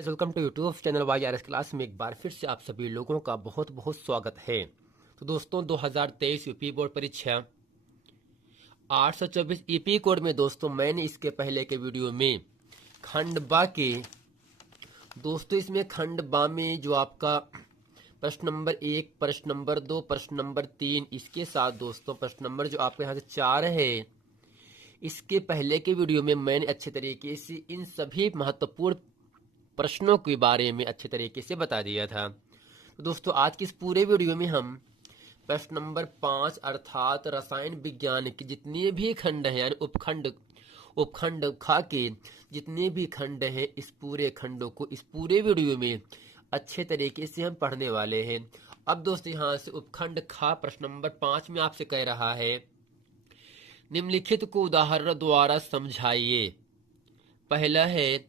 Welcome to YouTube channel YRS class में एक बार फिर से आप सभी लोगों का बहुत बहुत स्वागत है। तो दोस्तों 2023 यूपी बोर्ड परीक्षा 824 ईपी कोड में दोस्तों मैंने इसके पहले के वीडियो में खंड बा के दोस्तों इसमें खंड बा में जो आपका प्रश्न नंबर 1, प्रश्न नंबर 2, प्रश्न नंबर 3, इसके साथ दोस्तों प्रश्न नंबर जो आपके यहाँ से 4 है, इसके पहले के वीडियो में मैंने अच्छे तरीके से इन सभी महत्वपूर्ण प्रश्नों के बारे में अच्छे तरीके से बता दिया था। तो दोस्तों आज की इस पूरे वीडियो में हम प्रश्न नंबर 5 अर्थात रसायन विज्ञान के जितने भी खंड हैं यानी उपखंड खा के जितने भी खंड हैं, इस पूरे खंडों को इस पूरे वीडियो में अच्छे तरीके से हम पढ़ने वाले हैं। अब दोस्तों यहाँ से उपखंड खा प्रश्न नंबर 5 में आपसे कह रहा है, निम्नलिखित को उदाहरण द्वारा समझाइए। पहला है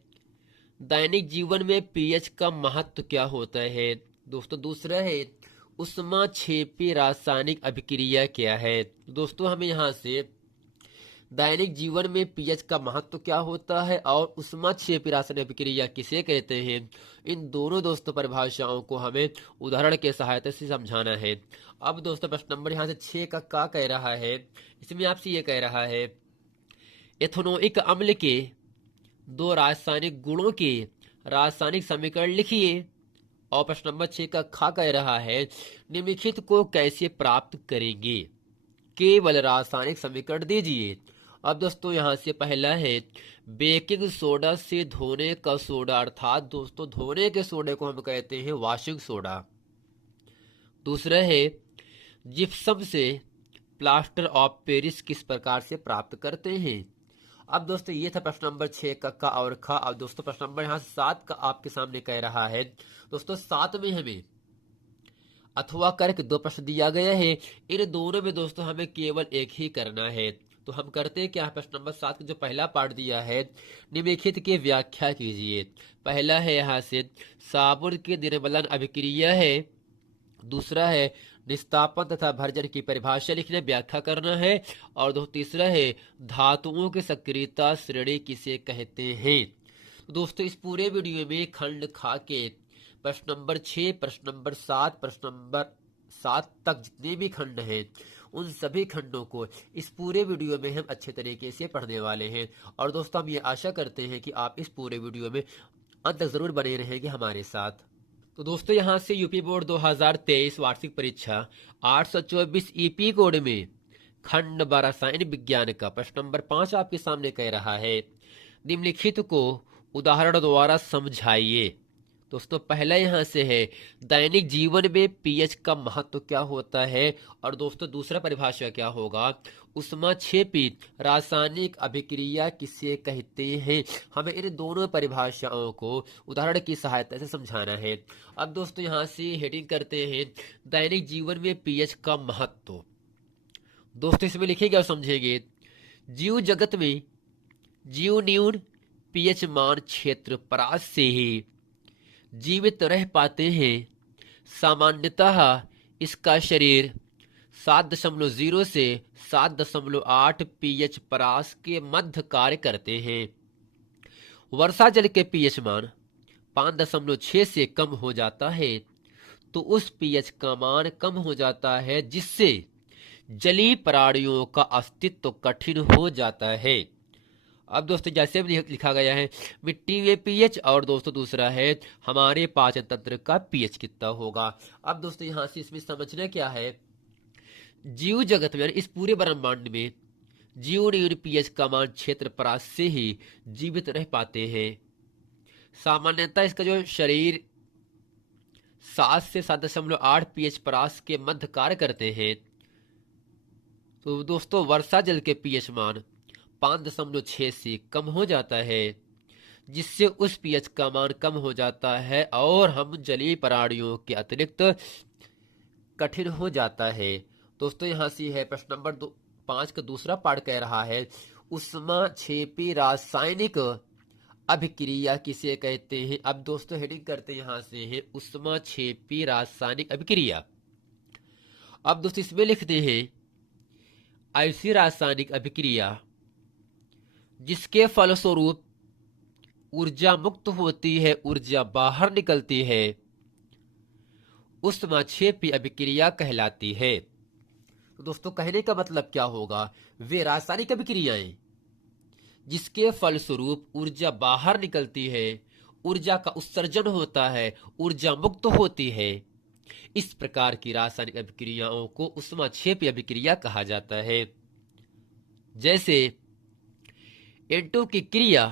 दैनिक जीवन में पीएच का महत्व क्या होता है। दोस्तों दूसरा है ऊष्माक्षेपी रासायनिक अभिक्रिया क्या है। दोस्तों हमें यहाँ से दैनिक जीवन में पीएच का महत्व क्या होता है और ऊष्माक्षेपी रासायनिक अभिक्रिया किसे कहते हैं, इन दोनों दोस्तों परिभाषाओं को हमें उदाहरण के सहायता से समझाना है। अब दोस्तों प्रश्न नंबर यहाँ से 6 का क्या कह रहा है, इसमें आपसे ये कह रहा है एथेनोइक अम्ल के 2 रासायनिक गुणों के रासायनिक समीकरण लिखिए। और प्रश्न नंबर 6 का खा कह रहा है निम्नलिखित को कैसे प्राप्त करेंगे, केवल रासायनिक समीकरण दीजिए। अब दोस्तों यहाँ से पहला है बेकिंग सोडा से धोने का सोडा अर्थात दोस्तों धोने के सोडे को हम कहते हैं वाशिंग सोडा। दूसरा है जिप्सम से प्लास्टर ऑफ पेरिस किस प्रकार से प्राप्त करते हैं। अब दोस्तों ये था प्रश्न नंबर 6 का और खा। अब दोस्तों प्रश्न नंबर यहाँ 7 का आपके सामने कह रहा है, दोस्तों 7 में हमें अथवा करके 2 प्रश्न दिया गया है, इन दोनों में दोस्तों हमें केवल एक ही करना है। तो हम करते हैं क्या, प्रश्न नंबर 7 का जो पहला पार्ट दिया है निम्नलिखित की व्याख्या कीजिए। पहला है यहाँ से साबुन की निर्मलन अभिक्रिया है। दूसरा है निस्तापन तथा भर्जन की परिभाषा लिखना, व्याख्या करना है। और तीसरा है धातुओं की सक्रियता श्रेणी किसे कहते हैं। तो दोस्तों इस पूरे वीडियो में खंड खा के प्रश्न नंबर 6, प्रश्न नंबर 7, प्रश्न नंबर 7 तक जितने भी खंड हैं उन सभी खंडों को इस पूरे वीडियो में हम अच्छे तरीके से पढ़ने वाले हैं। और दोस्तों हम ये आशा करते हैं कि आप इस पूरे वीडियो में अंत तक जरूर बने रहेंगे हमारे साथ। तो दोस्तों यहाँ से यूपी बोर्ड 2023 वार्षिक परीक्षा 824 ईपी कोड में खंड व रसायन विज्ञान का प्रश्न नंबर 5 आपके सामने कह रहा है, निम्नलिखित को उदाहरण द्वारा समझाइए। दोस्तों पहला यहाँ से है दैनिक जीवन में पीएच का महत्व क्या होता है। और दोस्तों दूसरा परिभाषा क्या होगा, ऊष्माक्षेपी रासायनिक अभिक्रिया किसे कहते हैं। हमें इन दोनों परिभाषाओं को उदाहरण की सहायता से समझाना है। अब दोस्तों यहाँ से हेडिंग करते हैं दैनिक जीवन में पीएच का महत्व। दोस्तों इसमें लिखेंगे और समझेंगे, जीव जगत में जीव न्यून पीएच मान क्षेत्र परास से ही जीवित रह पाते हैं। सामान्यतः इसका शरीर 7.0 से 7.8 पीएच परास के मध्य कार्य करते हैं। वर्षा जल के पीएच मान 5.6 से कम हो जाता है तो उस पीएच का मान कम हो जाता है जिससे जलीय प्राणियों का अस्तित्व कठिन हो जाता है। अब दोस्तों जैसे भी लिखा गया है मिट्टी में पीएच, और दोस्तों दूसरा है हमारे पाचन तंत्र का पीएच कितना होगा। अब दोस्तों यहाँ से इसमें समझना क्या है, जीव जगत में इस पूरे ब्रह्मांड में जीव न्यून पीएच का मान क्षेत्र परास से ही जीवित रह पाते हैं। सामान्यतः इसका जो शरीर 7 से 7.8 पीएच परास के मध्य कार्य करते हैं। तो दोस्तों वर्षा जल के पीएच मान 5.6 से कम हो जाता है जिससे उस पीएच का मान कम हो जाता है और हम जलीय प्राणियों के अतिरिक्त कठिन हो जाता है। दोस्तों यहाँ से है प्रश्न नंबर 5 का दूसरा पार्ट कह रहा है ऊष्माक्षेपी रासायनिक अभिक्रिया किसे कहते हैं। अब दोस्तों हेडिंग करते यहाँ से है ऊष्माक्षेपी रासायनिक अभिक्रिया। अब दोस्तों इसमें लिखते हैं ऐसी रासायनिक अभिक्रिया जिसके फलस्वरूप ऊर्जा मुक्त होती है, ऊर्जा बाहर निकलती है, ऊष्माक्षेपी अभिक्रिया कहलाती है। तो दोस्तों कहने का मतलब क्या होगा, वे रासायनिक अभिक्रियाएं जिसके फलस्वरूप ऊर्जा बाहर निकलती है, ऊर्जा का उत्सर्जन होता है, ऊर्जा मुक्त होती है, इस प्रकार की रासायनिक अभिक्रियाओं को ऊष्माक्षेपी अभिक्रिया कहा जाता है। जैसे N2 की क्रिया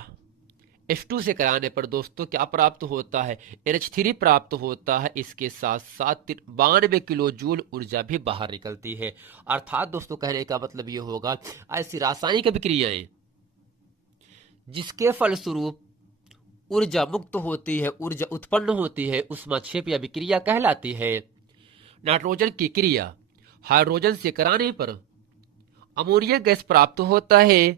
H2 से कराने पर दोस्तों क्या प्राप्त होता है, NH3 प्राप्त होता है। इसके साथ साथ 92 किलो जूल ऊर्जा भी बाहर निकलती है। अर्थात दोस्तों कहने का मतलब ये होगा, ऐसी रासायनिक अभिक्रियाएं जिसके फलस्वरूप ऊर्जा मुक्त होती है, ऊर्जा उत्पन्न होती है, ऊष्माक्षेपी अभिक्रिया कहलाती है। नाइट्रोजन की क्रिया हाइड्रोजन से कराने पर अमोनिया गैस प्राप्त होता है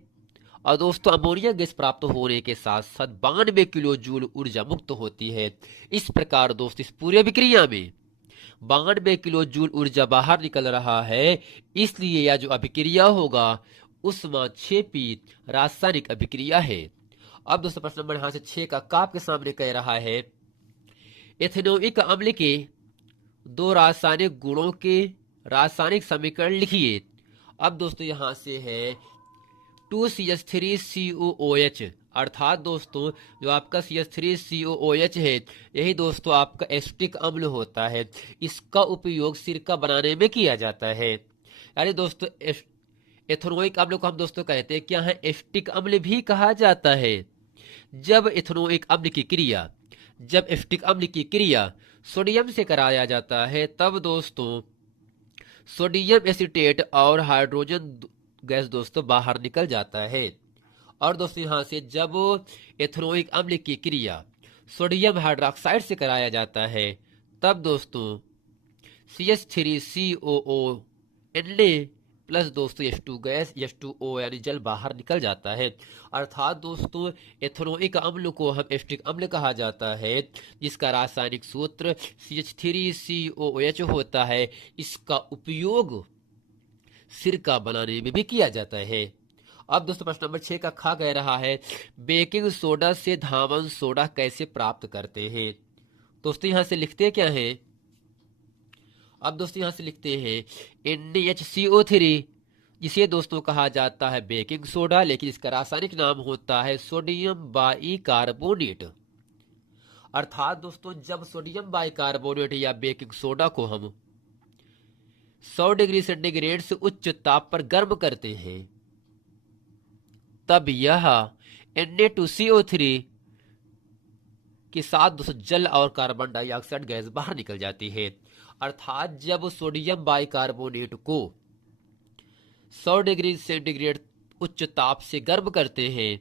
और दोस्तों अमोनिया गैस प्राप्त होने के साथ साथ 92 किलो जूल ऊर्जा मुक्त होती है। इस प्रकार दोस्तों इस पूरी अभिक्रिया में 92 किलो जूल ऊर्जा बाहर निकल रहा है, इसलिए यह जो अभिक्रिया होगा ऊष्माक्षेपी रासायनिक अभिक्रिया है। अब दोस्तों प्रश्न नंबर यहाँ से 6 का आपके सामने कह रहा है, एथेनोइक अम्ल के दो रासायनिक गुणों के रासायनिक समीकरण लिखिए। अब दोस्तों यहां से है 2CH3COOH, अर्थात दोस्तों जो आपका CH3COOH है यही दोस्तों आपका एसिटिक अम्ल होता है। इसका उपयोग सिरका बनाने में किया जाता है। यानी दोस्तों एथेनोइक अम्ल को हम दोस्तों कहते हैं क्या है, एसिटिक अम्ल भी कहा जाता है। जब एथेनोइक अम्ल की क्रिया जब एसिटिक अम्ल की क्रिया सोडियम से कराया जाता है तब दोस्तों सोडियम एसीटेट और हाइड्रोजन गैस दोस्तों बाहर निकल जाता है। और दोस्तों यहां से जब एथेनोइक अम्ल की क्रिया सोडियम हाइड्रोक्साइड से कराया जाता है तब दोस्तों CH3COO प्लस दोस्तों H2 गैस H2O यानी जल बाहर निकल जाता है। अर्थात दोस्तों एथेनोइक अम्ल को हम एसिटिक अम्ल कहा जाता है, जिसका रासायनिक सूत्र CH3COOH होता है। इसका उपयोग सिरका बनाने में भी किया जाता है। अब दोस्तों प्रश्न नंबर 6 का खा कह रहा है, बेकिंग सोडा से धावन सोडा कैसे प्राप्त करते हैं। दोस्तों यहां से लिखते क्या है, अब दोस्तों यहां से लिखते हैं NaHCO3, जिसे दोस्तों कहा जाता है बेकिंग सोडा, लेकिन इसका रासायनिक नाम होता है सोडियम बाइकार्बोनेट। अर्थात दोस्तों जब सोडियम बाइकार्बोनेट या बेकिंग सोडा को हम 100 डिग्री सेंटीग्रेड से उच्च ताप पर गर्म करते हैं तब यह Na2CO3 के साथ दोस्तों जल और कार्बन डाइऑक्साइड गैस बाहर निकल जाती है। अर्थात जब सोडियम बाइकार्बोनेट को 100 डिग्री सेंटीग्रेड उच्च ताप से गर्म करते हैं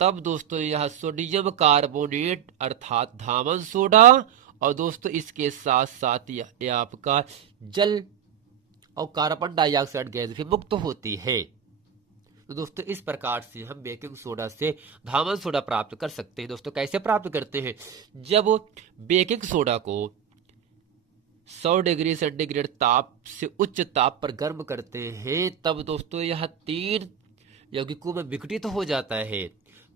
तब दोस्तों यह सोडियम कार्बोनेट अर्थात धावन सोडा और दोस्तों इसके साथ साथ यह आपका जल और कार्बन डाइऑक्साइड गैस भी मुक्त होती है। तो दोस्तों इस प्रकार से हम बेकिंग सोडा से धावन सोडा प्राप्त कर सकते हैं। दोस्तों कैसे प्राप्त करते हैं, जब बेकिंग सोडा को 100 डिग्री सेंटीग्रेड ताप से उच्च ताप पर गर्म करते हैं तब दोस्तों यह 3 यौगिकों में विघटित हो जाता है।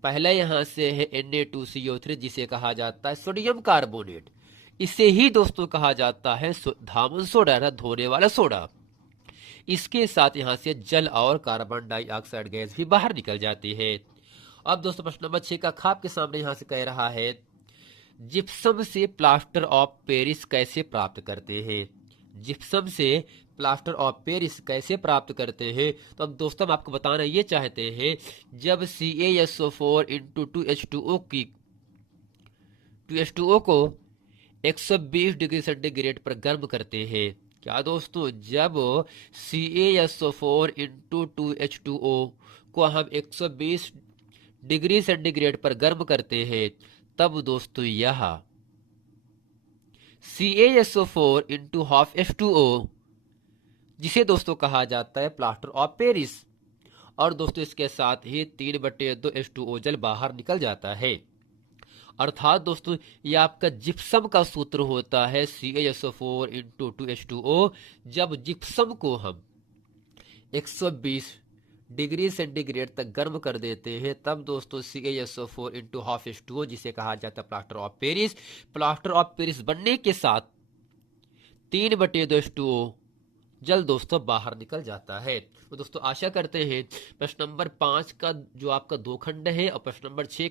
पहला यहां से है Na2CO3 जिसे कहा जाता है सोडियम कार्बोनेट, इसे ही दोस्तों कहा जाता है धावन सोडा, धोने वाला सोडा। इसके साथ यहां से जल और कार्बन डाइऑक्साइड गैस भी बाहर निकल जाती है। अब दोस्तों प्रश्न नंबर 6 का खाप के सामने यहां से कह रहा है, जिप्सम से प्लास्टर ऑफ पेरिस कैसे प्राप्त करते हैं। जिप्सम से प्लास्टर ऑफ पेरिस कैसे प्राप्त करते हैं, तो अब दोस्तों हम आपको बताना ये चाहते हैं, जब CaSO4 × 2H2O को 120 डिग्री सेंटीग्रेड पर गर्म करते हैं। क्या दोस्तों, जब CaSO4 × 2H2O को हम 120 डिग्री सेंटीग्रेड पर गर्म करते हैं तब दोस्तों यह CaSO4 × ½ H2O जिसे दोस्तों कहा जाता है प्लास्टर ऑफ पेरिस, और दोस्तों इसके साथ ही 3/2 H2O जल बाहर निकल जाता है। अर्थात दोस्तों ये आपका जिप्सम का सूत्र होता है CaSO4 × 2H2O। जब जिप्सम को हम 120 डिग्री सेंटीग्रेड तक गर्म कर देते हैं, तब दोस्तों CaSO4 इंटू हाफ H2O, जिसे कहा जाता है plaster of Paris. Plaster of Paris बनने के साथ 3/2 H2O जल दोस्तों बाहर निकल जाता है। तो दोस्तों आशा करते हैं प्रश्न नंबर 5 का जो आपका 2 खंड है और प्रश्न नंबर 6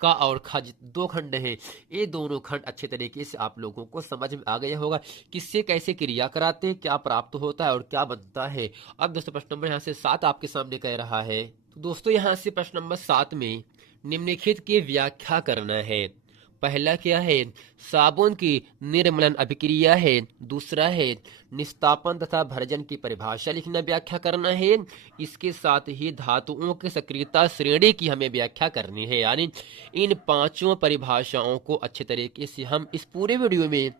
का और खा 2 खंड है, ये दोनों खंड अच्छे तरीके से आप लोगों को समझ में आ गया होगा। किससे कैसे क्रिया कराते हैं, क्या प्राप्त होता है और क्या बनता है। अब दोस्तों प्रश्न नंबर यहाँ से 7 आपके सामने कह रहा है। तो दोस्तों यहाँ से प्रश्न नंबर 7 में निम्नलिखित की व्याख्या करना है। पहला क्या है, साबुन की निर्मलन अभिक्रिया है। दूसरा है निस्तापन तथा भर्जन की परिभाषा लिखना, व्याख्या करना है। इसके साथ ही धातुओं की सक्रियता श्रेणी की हमें व्याख्या करनी है। यानी इन 5 परिभाषाओं को अच्छे तरीके से हम इस पूरे वीडियो में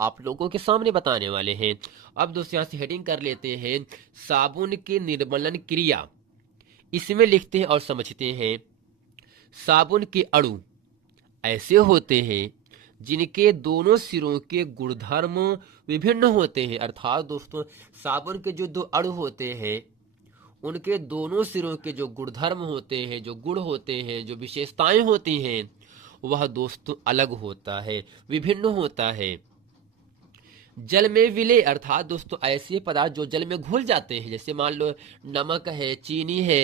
आप लोगों के सामने बताने वाले हैं। अब दोस्तों यहाँ से हेडिंग कर लेते हैं, साबुन की निर्मलन क्रिया। इसमें लिखते हैं और समझते हैं, साबुन के अणु ऐसे होते हैं जिनके दोनों सिरों के गुणधर्म विभिन्न होते हैं। अर्थात दोस्तों साबुन के जो 2 अणु होते हैं, उनके दोनों सिरों के जो गुणधर्म होते हैं, जो गुण होते हैं, जो विशेषताएं होती हैं, वह दोस्तों अलग होता है, विभिन्न होता है। जल में विलय, अर्थात दोस्तों ऐसे पदार्थ जो जल में घुल जाते हैं, जैसे मान लो नमक है, चीनी है,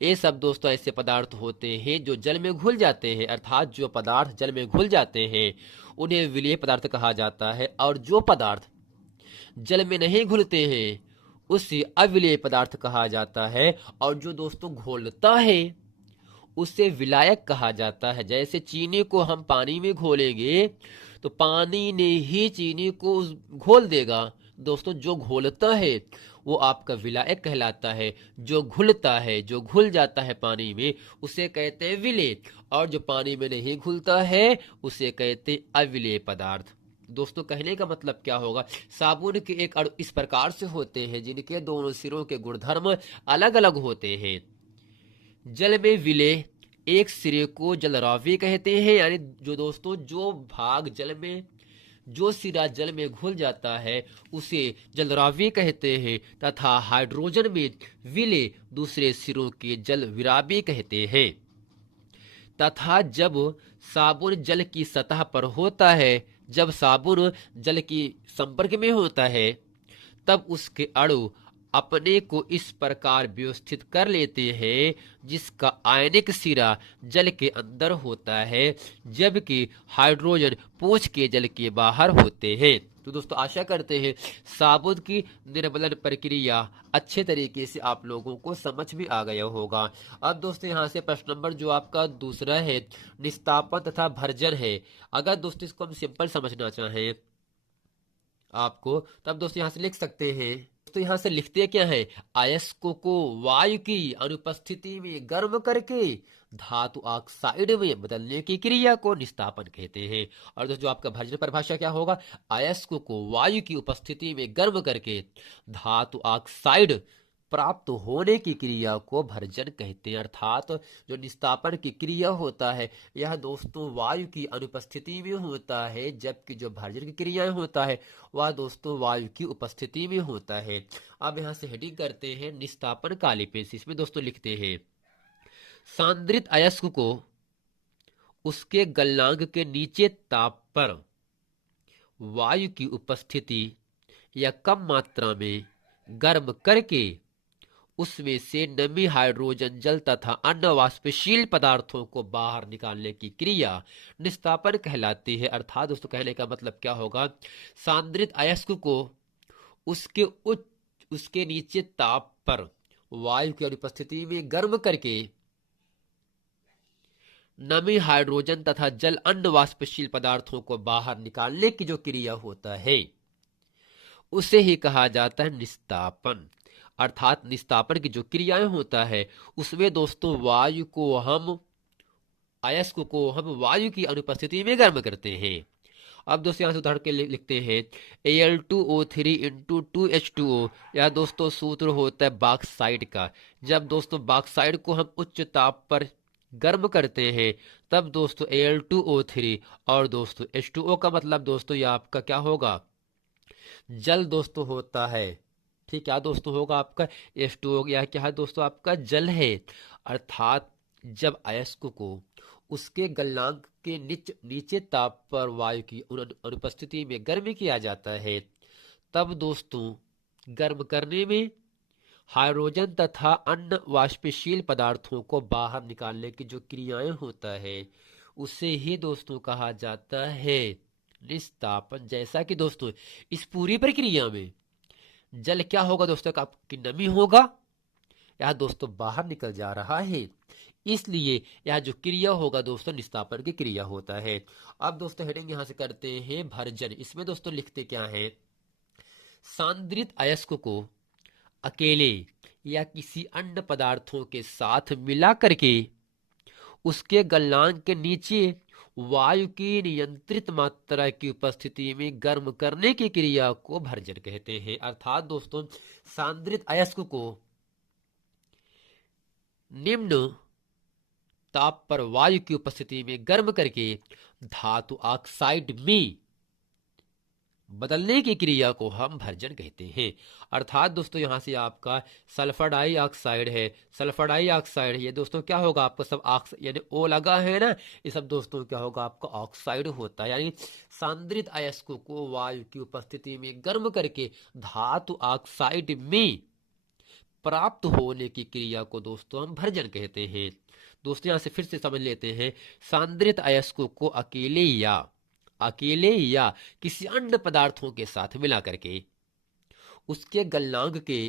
ये सब दोस्तों ऐसे पदार्थ होते हैं जो जल में घुल जाते हैं। अर्थात जो पदार्थ जल में घुल जाते हैं उन्हें विलेय पदार्थ कहा जाता है, और जो पदार्थ जल में नहीं घुलते हैं उसे अविलेय पदार्थ कहा जाता है। और जो दोस्तों घोलता है उसे विलायक कहा जाता है। जैसे चीनी को हम पानी में घोलेंगे तो पानी ने ही चीनी को घोल देगा। दोस्तों जो घोलता है वो आपका विलायक कहलाता है। जो घुलता है, जो घुल जाता है पानी में, उसे कहते हैं विलेय। और जो पानी में नहीं घुलता है उसे कहते हैं अविलेय पदार्थ। दोस्तों कहने का मतलब क्या होगा, साबुन के एक अणु इस प्रकार से होते हैं जिनके दोनों सिरों के गुणधर्म अलग अलग होते हैं। जल में विलेय एक सिरे को जलरावी कहते हैं। यानी जो दोस्तों जो भाग जल में, जो सिरा जल में घुल जाता है उसे जलरावी कहते हैं, तथा हाइड्रोजन में विलेय दूसरे सिरों के जल विरावी कहते हैं। तथा जब साबुन जल की सतह पर होता है, जब साबुन जल की संपर्क में होता है, तब उसके अणु अपने को इस प्रकार व्यवस्थित कर लेते हैं जिसका आयनिक सिरा जल के अंदर होता है, जबकि हाइड्रोजन पूंछ के जल के बाहर होते हैं। तो दोस्तों आशा करते हैं साबुन की निर्मलन प्रक्रिया अच्छे तरीके से आप लोगों को समझ में आ गया होगा। अब दोस्तों यहाँ से प्रश्न नंबर जो आपका दूसरा है, निस्तापन तथा भर्जन है। अगर दोस्तों इसको हम सिंपल समझना चाहें आपको, तब दोस्तों यहाँ से लिख सकते हैं। तो यहाँ से लिखते क्या है, अयस्कों को वायु की अनुपस्थिति में गर्म करके धातु ऑक्साइड में बदलने की क्रिया को निस्तापन कहते हैं। और दोस्तों जो आपका भर्जन परिभाषा क्या होगा, अयस्कों को वायु की उपस्थिति में गर्म करके धातु ऑक्साइड प्राप्त होने की क्रिया को भर्जन कहते हैं। अर्थात जो निस्तापन की क्रिया होता है यह दोस्तों वायु की अनुपस्थिति में होता है, जबकि जो भर्जन की क्रिया होता है वह दोस्तों वायु की उपस्थिति में होता है। अब यहाँ से हेडिंग करते हैं निस्तापन का लिपिस। इसमें दोस्तों लिखते हैं, सांद्रित अयस्क को उसके गलनांक के नीचे ताप पर वायु की उपस्थिति या कम मात्रा में गर्म करके उसमें से नमी, हाइड्रोजन, जल तथा अन्य वाष्पशील पदार्थों को बाहर निकालने की क्रिया निस्तापन कहलाती है। अर्थात दोस्तों कहने का मतलब क्या होगा, सांद्रित अयस्क को उसके नीचे ताप पर वायु की अनुपस्थिति में गर्म करके नमी, हाइड्रोजन तथा जल, अन्य वाष्पशील पदार्थों को बाहर निकालने की जो क्रिया होता है उसे ही कहा जाता है निस्तापन। अर्थात निस्तापन की जो क्रियाएं होता है उसमें दोस्तों वायु को हम, अयस्क को हम वायु की अनुपस्थिति में गर्म करते हैं। अब दोस्तों यहाँ से उदाहरण के लिए लिखते हैं Al2O3 इंटू 2H2O। यह दोस्तों सूत्र होता है बॉक्साइड का। जब दोस्तों बॉक्साइड को हम उच्च ताप पर गर्म करते हैं तब दोस्तों Al2O3 और दोस्तों H2O का मतलब दोस्तों यह आपका क्या होगा, जल दोस्तों होता है। ठीक, क्या दोस्तों होगा आपका H2 हो गया, क्या है दोस्तों आपका जल है। अर्थात जब अयस्क को उसके गलनांक के नीचे ताप पर वायु की अनुपस्थिति में गर्म किया जाता है, तब दोस्तों गर्म करने में हाइड्रोजन तथा अन्य वाष्पशील पदार्थों को बाहर निकालने की जो क्रियाएं होता है, उसे ही दोस्तों कहा जाता है निस्तापन। जैसा कि दोस्तों इस पूरी प्रक्रिया में जल क्या होगा दोस्तों, आपकी नमी होगा, यह दोस्तों बाहर निकल जा रहा है, इसलिए यह जो क्रिया होगा दोस्तों निस्तापन की क्रिया होता है। अब दोस्तों हेडिंग यहां से करते हैं भर्जन। इसमें दोस्तों लिखते क्या है, सांद्रित अयस्क को अकेले या किसी अन्य पदार्थों के साथ मिला करके उसके गलनांक के नीचे वायु की नियंत्रित मात्रा की उपस्थिति में गर्म करने की क्रिया को भर्जन कहते हैं। अर्थात दोस्तों सांद्रित अयस्क को निम्न ताप पर वायु की उपस्थिति में गर्म करके धातु ऑक्साइड में बदलने की क्रिया को हम भर्जन कहते हैं। अर्थात दोस्तों यहां से आपका सल्फर डाइऑक्साइड है, सल्फर डाइऑक्साइड ये दोस्तों क्या होगा आपको सब यानी ओ लगा है ना, ये सब दोस्तों क्या होगा आपका ऑक्साइड होता है। यानी सांद्रित अयस्क को वायु की उपस्थिति में गर्म करके धातु ऑक्साइड में प्राप्त होने की क्रिया को दोस्तों हम भर्जन कहते हैं। दोस्तों यहां से फिर से समझ लेते हैं, सांद्रित अयस्क को अकेले या किसी अन्य पदार्थों के साथ मिला करके उसके गलनांक के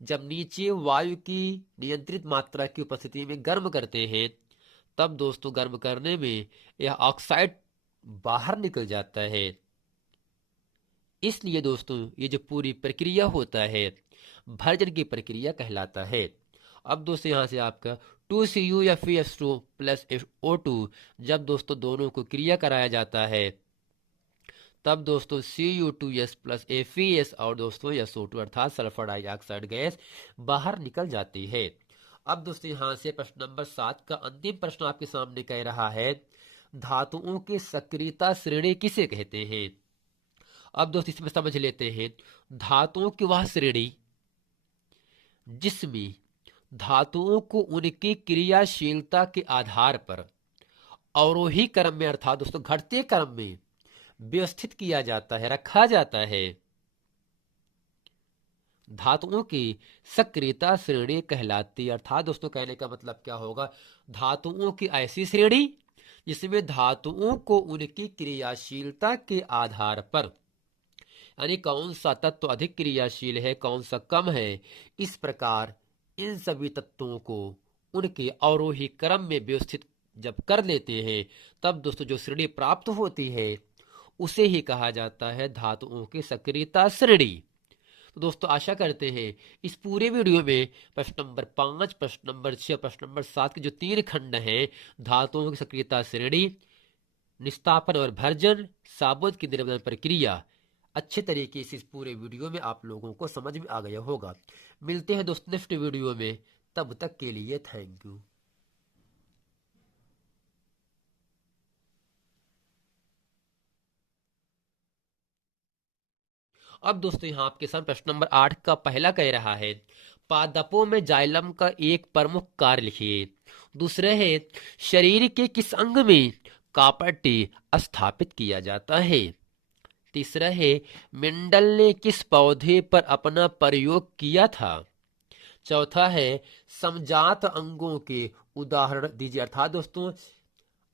जब नीचे वायु की नियंत्रित मात्रा की उपस्थिति में गर्म करते हैं, तब दोस्तों गर्म करने में यह ऑक्साइड बाहर निकल जाता है। इसलिए दोस्तों ये जो पूरी प्रक्रिया होता है भर्जन की प्रक्रिया कहलाता है। अब दोस्तों यहां से आपका 2Cu या FeS2 प्लस O2 जब दोस्तों दोनों को क्रिया कराया जाता है, तब दोस्तों Cu2S प्लस FeS और दोस्तों SO2 अर्थात सल्फर डाइऑक्साइड गैस बाहर निकल जाती है। अब दोस्तों यहां से प्रश्न नंबर 7 का अंतिम प्रश्न आपके सामने कह रहा है, धातुओं की सक्रियता श्रेणी किसे कहते हैं। अब दोस्तों इसमें समझ लेते हैं, धातुओं की वह श्रेणी जिसमें धातुओं को उनकी क्रियाशीलता के आधार पर अवरोही क्रम में अर्थात दोस्तों घटते क्रम में व्यवस्थित किया जाता है, रखा जाता है, धातुओं की सक्रियता श्रेणी कहलाती है। अर्थात दोस्तों कहने का मतलब क्या होगा, धातुओं की ऐसी श्रेणी जिसमें धातुओं को उनकी क्रियाशीलता के आधार पर, यानी कौन सा तत्व अधिक क्रियाशील है कौन सा कम है, इस प्रकार इन सभी तत्वों को उनके अवरोही क्रम में व्यवस्थित जब कर लेते हैं, तब दोस्तों जो श्रेणी प्राप्त होती है उसे ही कहा जाता है धातुओं की सक्रियता श्रेणी। तो दोस्तों आशा करते हैं इस पूरे वीडियो में प्रश्न नंबर 5, प्रश्न नंबर 6, प्रश्न नंबर 7 के जो 3 खंड हैं, धातुओं की सक्रियता श्रेणी, निस्तापन और भर्जन, साबुत की निर्वहन प्रक्रिया, अच्छे तरीके से इस पूरे वीडियो में आप लोगों को समझ में आ गया होगा। मिलते हैं दोस्तों नेक्स्ट वीडियो में, तब तक के लिए थैंक यू। अब दोस्तों यहाँ आपके सामने प्रश्न नंबर 8 का पहला कह रहा है, पादपों में जाइलम का एक प्रमुख कार्य लिखिए। दूसरा है, शरीर के किस अंग में कॉपर टी स्थापित किया जाता है। तीसरा है, मेंडल ने किस पौधे पर अपना प्रयोग किया था। चौथा है, समजात अंगों के उदाहरण दीजिए। अर्थात दोस्तों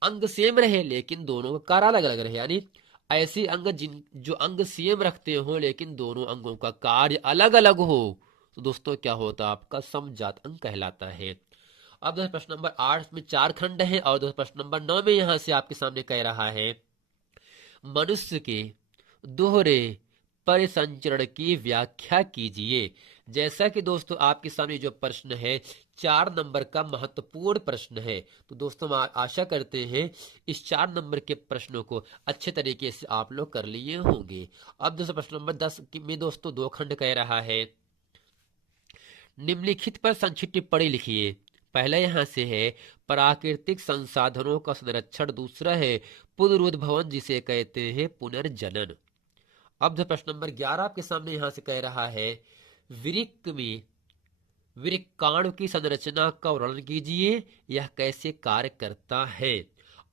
अंग सेम रहे लेकिन दोनों का कार्य अलग अलग रहे, यानी ऐसे अंग जो अंग सेम रखते हो लेकिन दोनों अंगों का कार्य अलग अलग हो, तो दोस्तों क्या होता है आपका समजात अंग कहलाता है। अब दोस्तों प्रश्न नंबर 8 में 4 खंड है और दोस्तों प्रश्न नंबर 9 में यहां से आपके सामने कह रहा है, मनुष्य के दोहरे परिसंचरण की व्याख्या कीजिए। जैसा कि दोस्तों आपके सामने जो प्रश्न है 4 नंबर का महत्वपूर्ण प्रश्न है, तो दोस्तों हम आशा करते हैं इस 4 नंबर के प्रश्नों को अच्छे तरीके से आप लोग कर लिए होंगे। अब दोस्तों प्रश्न नंबर 10 में दोस्तों 2 खंड कह रहा है, निम्नलिखित पर संक्षिप्त टिप्पणी लिखिए। पहला यहां से है, प्राकृतिक संसाधनों का संरक्षण। दूसरा है, पुनरुद्भवन जिसे कहते हैं पुनर्जनन। अब जो प्रश्न नंबर 11 आपके सामने यहां से कह रहा है, वृक्क में वृक्काणु की संरचना का वर्णन कीजिए, यह कैसे कार्य करता है।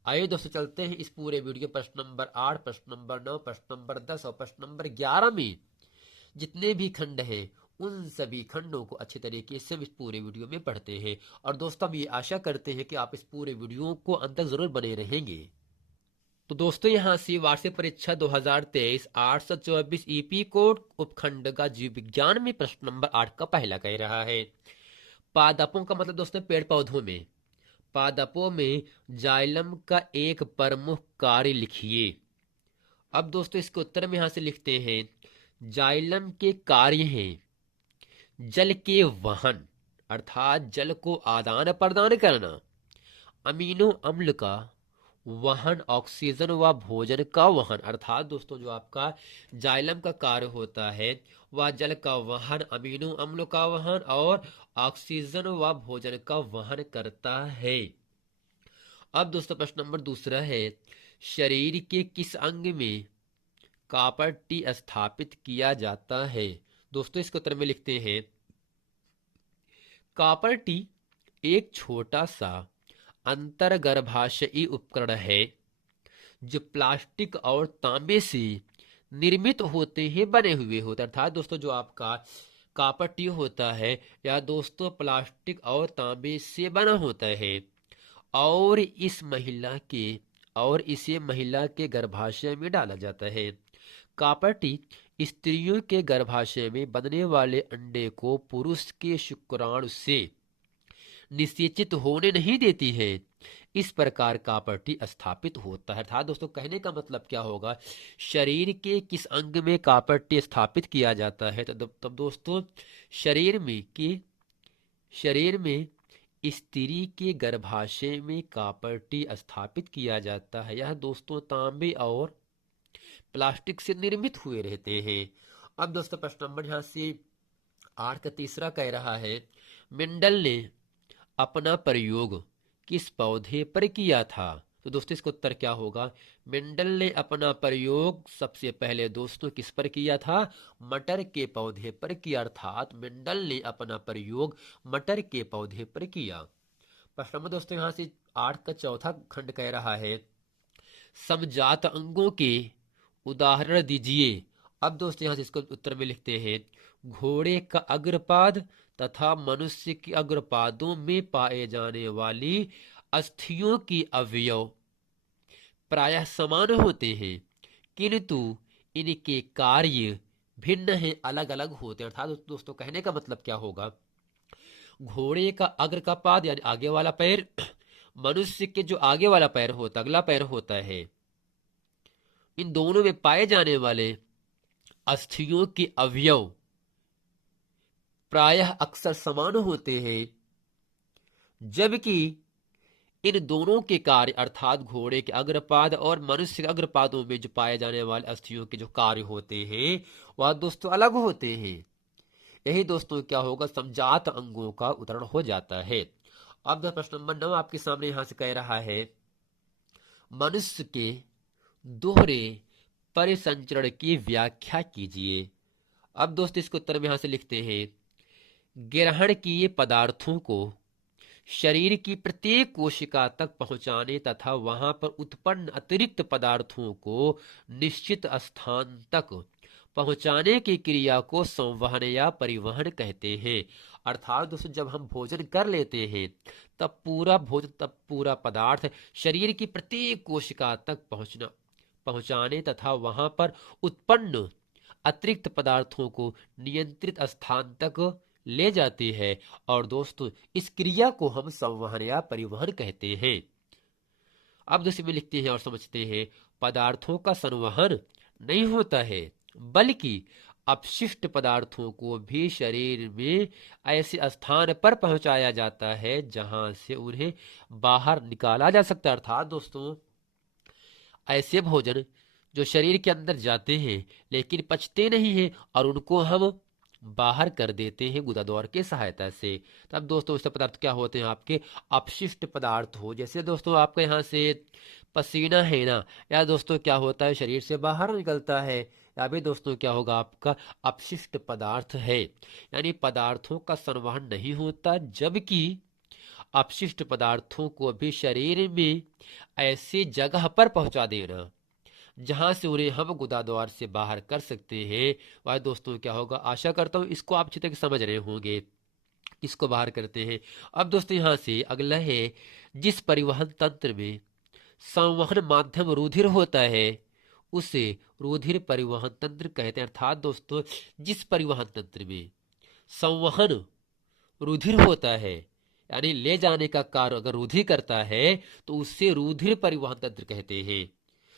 आइए दोस्तों चलते हैं इस पूरे वीडियो प्रश्न नंबर 8, प्रश्न नंबर 9, प्रश्न नंबर 10 और प्रश्न नंबर 11 में जितने भी खंड हैं उन सभी खंडों को अच्छे तरीके से इस पूरे वीडियो में पढ़ते हैं। और दोस्तों हम ये आशा करते हैं कि आप इस पूरे वीडियो को अंत तक जरूर बने रहेंगे। तो दोस्तों यहाँ से वार्षिक परीक्षा 2023 824 ईपी कोड उपखंड का जीव विज्ञान में प्रश्न नंबर 8 का पहला कह रहा है, पादपों का मतलब दोस्तों पेड़ पौधों में, पादपों में जाइलम का एक प्रमुख कार्य लिखिए। अब दोस्तों इसके उत्तर में यहां से लिखते हैं, जाइलम के कार्य हैं जल के वहन अर्थात जल को आदान प्रदान करना, अमीनो अम्ल का वहन, ऑक्सीजन व भोजन का वहन अर्थात दोस्तों जो आपका जाइलम का कार्य होता है वह जल का वहन, अमीनो अम्ल का वहन और ऑक्सीजन व भोजन का वहन करता है। अब दोस्तों प्रश्न नंबर दूसरा है, शरीर के किस अंग में कॉपर टी स्थापित किया जाता है। दोस्तों इसके उत्तर में लिखते हैं, कॉपर टी एक छोटा सा अंतर्गर्भाशयी उपकरण है जो प्लास्टिक और तांबे से निर्मित होते हैं, बने हुए होते हैं। अर्थात दोस्तों जो आपका कॉपर टी होता है या दोस्तों प्लास्टिक और तांबे से बना होता है और इसे महिला के गर्भाशय में डाला जाता है। कॉपर टी स्त्रियों के गर्भाशय में बनने वाले अंडे को पुरुष के शुक्राणु से निषेचित होने नहीं देती है, इस प्रकार कॉपर टी स्थापित होता है। अर्थात दोस्तों कहने का मतलब क्या होगा, शरीर के किस अंग में कॉपर टी स्थापित किया जाता है। तब दोस्तों शरीर में स्त्री के गर्भाशय में कॉपर टी स्थापित किया जाता है। यह दोस्तों तांबे और प्लास्टिक से निर्मित हुए रहते हैं। अब दोस्तों प्रश्न नंबर यहाँ से 8 का तीसरा कह रहा है, मेंडल ने अपना प्रयोग किस पौधे पर किया था। तो दोस्तों इसका उत्तर क्या होगा, मेंडल ने अपना प्रयोग सबसे पहले दोस्तों किस पर किया था, मटर के पौधे पर किया। अर्थात मेंडल ने अपना प्रयोग मटर के पौधे पर किया। प्रश्न नंबर दोस्तों यहाँ से 8 का चौथा खंड कह रहा है, समजात अंगों के उदाहरण दीजिए। अब दोस्तों यहाँ से इसको उत्तर में लिखते हैं, घोड़े का अग्रपाद तथा मनुष्य के अग्रपादों में पाए जाने वाली अस्थियों की अवयव प्रायः समान होते हैं किंतु इनके कार्य भिन्न हैं, अलग अलग होते हैं। अर्थात दोस्तों कहने का मतलब क्या होगा, घोड़े का अग्र का पाद यानी आगे वाला पैर, मनुष्य के जो आगे वाला पैर होता अगला पैर होता है, इन दोनों में पाए जाने वाले अस्थियों के अवयव प्रायः अक्सर समान होते हैं, जबकि इन दोनों के कार्य अर्थात घोड़े के अग्रपाद और मनुष्य के अग्रपादों में जो पाए जाने वाले अस्थियों के जो कार्य होते हैं वह दोस्तों अलग होते हैं। यही दोस्तों क्या होगा, समजात अंगों का उदाहरण हो जाता है। अब प्रश्न नंबर 9 आपके सामने यहां से कह रहा है, मनुष्य के दोहरे परिसंचरण की व्याख्या कीजिए। अब दोस्तों इसके उत्तर में यहां से लिखते हैं, ग्रहण किए पदार्थों को शरीर की प्रत्येक कोशिका तक पहुंचाने तथा वहां पर उत्पन्न अतिरिक्त पदार्थों को निश्चित स्थान तक पहुंचाने की क्रिया को संवहन या परिवहन कहते हैं। अर्थात दोस्तों जब हम भोजन कर लेते हैं तब पूरा पदार्थ शरीर की प्रत्येक कोशिका तक पहुंचाने तथा वहां पर उत्पन्न अतिरिक्त पदार्थों को नियंत्रित स्थान तक ले जाती है और दोस्तों इस क्रिया को हम संवहन या परिवहन कहते हैं। अब दोस्तों में लिखते हैं और समझते हैं, पदार्थों का संवहन नहीं होता है बल्कि अपशिष्ट पदार्थों को भी शरीर में ऐसे स्थान पर पहुंचाया जाता है जहां से उन्हें बाहर निकाला जा सकता है। अर्थात दोस्तों ऐसे भोजन जो शरीर के अंदर जाते हैं लेकिन पचते नहीं हैं और उनको हम बाहर कर देते हैं गुदाद्वार की सहायता से। तब दोस्तों उससे पदार्थ क्या होते हैं, आपके अपशिष्ट पदार्थ हो, जैसे दोस्तों आपके यहाँ से पसीना है ना, या दोस्तों क्या होता है शरीर से बाहर निकलता है या भी दोस्तों क्या होगा आपका अपशिष्ट पदार्थ है, यानी पदार्थों का संवहन नहीं होता, जबकि अपशिष्ट पदार्थों को भी शरीर में ऐसी जगह पर पहुंचा देना जहां से उन्हें हम गुदाद्वार से बाहर कर सकते हैं, वह दोस्तों क्या होगा, आशा करता हूं इसको आप अच्छी तरह समझ रहे होंगे। इसको बाहर करते हैं। अब दोस्तों यहां से अगला है, जिस परिवहन तंत्र में संवहन माध्यम रुधिर होता है उसे रुधिर परिवहन तंत्र कहते हैं। अर्थात दोस्तों जिस परिवहन तंत्र में संवहन रुधिर होता है, यानी ले जाने का कार्य अगर रुधिर करता है तो उससे रुधिर परिवहन तंत्र कहते हैं।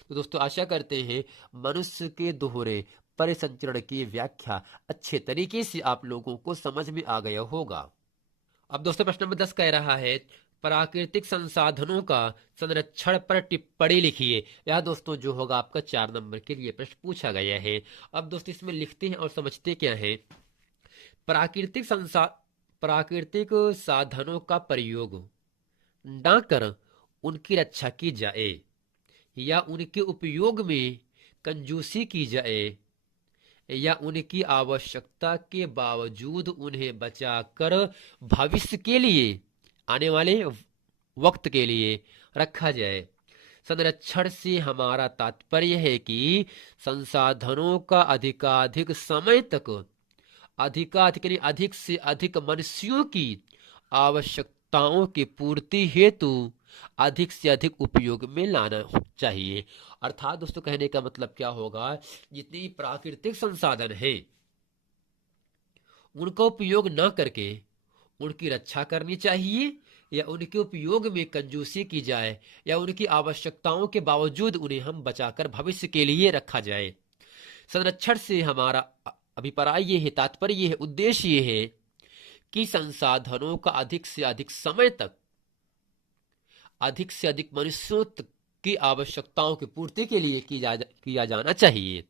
तो दोस्तों आशा करते हैं मनुष्य के दोहरे परिसंचरण की व्याख्या अच्छे तरीके से आप लोगों को समझ में आ गया होगा। अब दोस्तों प्रश्न नंबर 10 कह रहा है, प्राकृतिक संसाधनों का संरक्षण पर टिप्पणी लिखिए। यह दोस्तों जो होगा आपका 4 नंबर के लिए प्रश्न पूछा गया है। अब दोस्तों इसमें लिखते हैं और समझते क्या है। प्राकृतिक साधनों का प्रयोग न कर उनकी रक्षा की जाए या उनके उपयोग में कंजूसी की जाए या उनकी आवश्यकता के बावजूद उन्हें बचाकर भविष्य के लिए, आने वाले वक्त के लिए रखा जाए। संरक्षण से हमारा तात्पर्य है कि संसाधनों का अधिकाधिक समय तक अधिक से अधिक मनुष्यों की आवश्यकताओं की पूर्ति हेतु अधिक से अधिक उपयोग में लाना चाहिए। अर्थात दोस्तों कहने का मतलब क्या होगा, जितनी प्राकृतिक संसाधन है उनका उपयोग न करके उनकी रक्षा करनी चाहिए या उनके उपयोग में कंजूसी की जाए या उनकी आवश्यकताओं के बावजूद उन्हें हम बचाकर भविष्य के लिए रखा जाए। संरक्षण से हमारा अभिप्राय ये है, तात्पर्य ये है, उद्देश्य ये है कि संसाधनों का अधिक से अधिक समय तक अधिक से अधिक मनुष्यों की आवश्यकताओं की पूर्ति के लिए किया जाना चाहिए।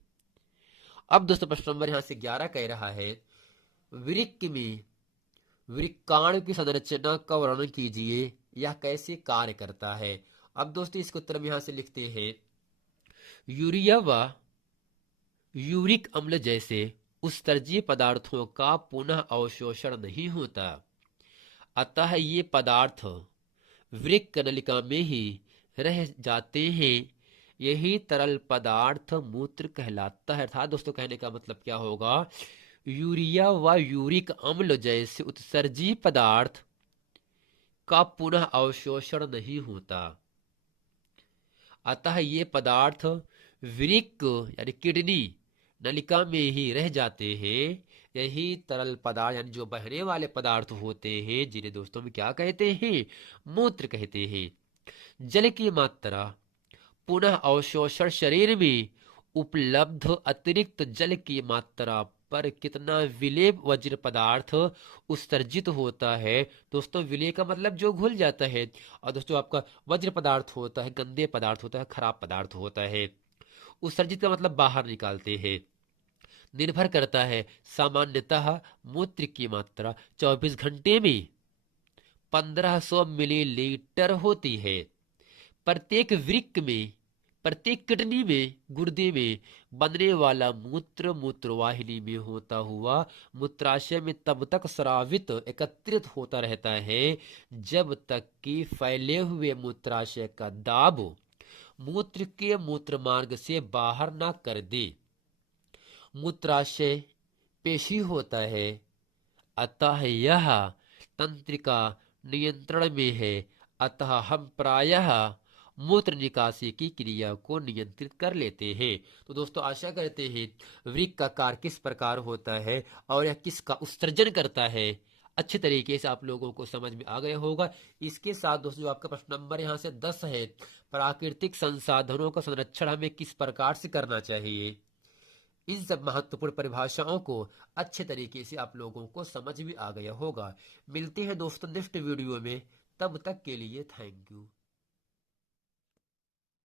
अब दोस्तों प्रश्न नंबर यहां से 11 कह रहा है, वृक्क में वृक्काणु की संरचना का वर्णन कीजिए, यह कैसे कार्य करता है। अब दोस्तों इसके उत्तर में यहां से लिखते हैं, यूरिया व यूरिक अम्ल जैसे उत्सर्जीय पदार्थों का पुनः अवशोषण नहीं होता, अतः ये पदार्थ वृक्क नलिका में ही रह जाते हैं। यही तरल पदार्थ मूत्र कहलाता है। अर्थात दोस्तों कहने का मतलब क्या होगा, यूरिया व यूरिक अम्ल जैसे उत्सर्जीय पदार्थ का पुनः अवशोषण नहीं होता, अतः ये पदार्थ वृक्क यानी किडनी नलिका में ही रह जाते हैं। यही तरल पदार्थ यानी जो बहने वाले पदार्थ होते हैं जिन्हें दोस्तों में क्या कहते हैं, मूत्र कहते हैं। जल की मात्रा पुनः अवशोषण शरीर में उपलब्ध अतिरिक्त जल की मात्रा पर कितना विलेय वज्र पदार्थ उत्सर्जित होता है। दोस्तों विलेय का मतलब जो घुल जाता है, और दोस्तों आपका वज्र पदार्थ होता है, गंदे पदार्थ होता है, खराब पदार्थ होता है। उत्सर्जित का मतलब बाहर निकालते हैं। निर्भर करता है सामान्यतः मूत्र की मात्रा 24 घंटे में 1500 मिलीलीटर होती है। प्रत्येक वृक्क में, प्रत्येक किडनी में, गुर्दे में बनने वाला मूत्र मूत्रवाहिनी में होता हुआ मूत्राशय में तब तक स्रावित एकत्रित होता रहता है जब तक कि फैले हुए मूत्राशय का दाब मूत्र के मूत्र मार्ग से बाहर ना कर दे। मूत्राशय पेशी होता है, अतः यह तंत्रिका नियंत्रण में है, अतः हम प्रायः मूत्र निकासी की क्रिया को नियंत्रित कर लेते हैं। तो दोस्तों आशा करते हैं वृक्क का कार्य किस प्रकार होता है और यह किसका उत्सर्जन करता है अच्छे तरीके से आप लोगों को समझ में आ गया होगा। इसके साथ दोस्तों जो आपका प्रश्न नंबर यहाँ से 10 है, प्राकृतिक संसाधनों का संरक्षण हमें किस प्रकार से करना चाहिए, इन सब महत्वपूर्ण परिभाषाओं को अच्छे तरीके से आप लोगों को समझ में आ गया होगा। मिलते हैं दोस्तों नेक्स्ट वीडियो में, तब तक के लिए थैंक यू।